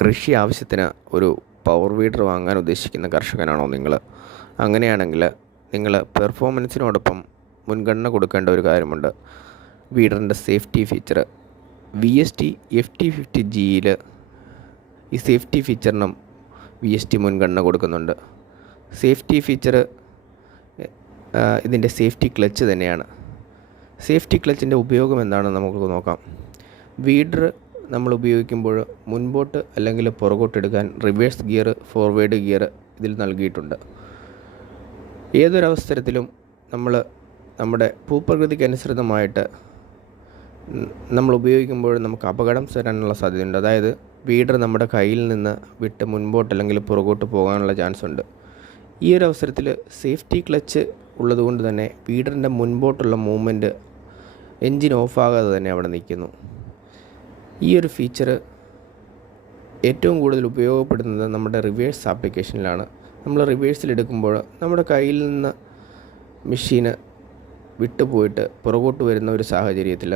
കൃഷി ആവശ്യത്തിന് ഒരു പവർ വീഡർ വാങ്ങാൻ ഉദ്ദേശിക്കുന്ന കർഷകനാണോ നിങ്ങൾ? അങ്ങനെയാണെങ്കിൽ നിങ്ങൾ പെർഫോമൻസിനോടൊപ്പം മുൻഗണന കൊടുക്കേണ്ട ഒരു കാര്യമുണ്ട്. വീഡറിൻ്റെ സേഫ്റ്റി ഫീച്ചർ VST FT50Gയിൽ ഈ സേഫ്റ്റി ഫീച്ചറിനും VST മുൻഗണന കൊടുക്കുന്നുണ്ട്. സേഫ്റ്റി ഫീച്ചർ ഇതിൻ്റെ സേഫ്റ്റി ക്ലച്ച് തന്നെയാണ്. സേഫ്റ്റി ക്ലച്ചിൻ്റെ ഉപയോഗം എന്താണെന്ന് നമുക്ക് നോക്കാം. വീഡർ നമ്മൾ ഉപയോഗിക്കുമ്പോൾ മുൻപോട്ട് അല്ലെങ്കിൽ പുറകോട്ടെടുക്കാൻ റിവേഴ്സ് ഗിയർ, ഫോർവേഡ് ഗിയർ ഇതിൽ നൽകിയിട്ടുണ്ട്. ഏതൊരവസരത്തിലും നമ്മുടെ ഭൂപ്രകൃതിക്കനുസൃതമായിട്ട് നമ്മൾ ഉപയോഗിക്കുമ്പോൾ നമുക്ക് അപകടം വരാനുള്ള സാധ്യതയുണ്ട്. അതായത് വീഡർ നമ്മുടെ കയ്യിൽ നിന്ന് വിട്ട് മുൻപോട്ട് അല്ലെങ്കിൽ പുറകോട്ട് പോകാനുള്ള ചാൻസ് ഉണ്ട്. ഈ ഒരു അവസരത്തിൽ സേഫ്റ്റി ക്ലച്ച് ഉള്ളതുകൊണ്ട് തന്നെ വീഡറിൻ്റെ മുൻപോട്ടുള്ള മൂവ്മെൻറ്റ് എൻജിൻ ഓഫാകാതെ തന്നെ അവിടെ നിൽക്കുന്നു. ഈ ഒരു ഫീച്ചർ ഏറ്റവും കൂടുതൽ ഉപയോഗപ്പെടുന്നത് നമ്മുടെ റിവേഴ്സ് ആപ്ലിക്കേഷനിലാണ്. നമ്മൾ റിവേഴ്സിലെടുക്കുമ്പോൾ നമ്മുടെ കയ്യിൽ നിന്ന് മെഷീന് വിട്ടുപോയിട്ട് പുറകോട്ട് വരുന്ന ഒരു സാഹചര്യത്തിൽ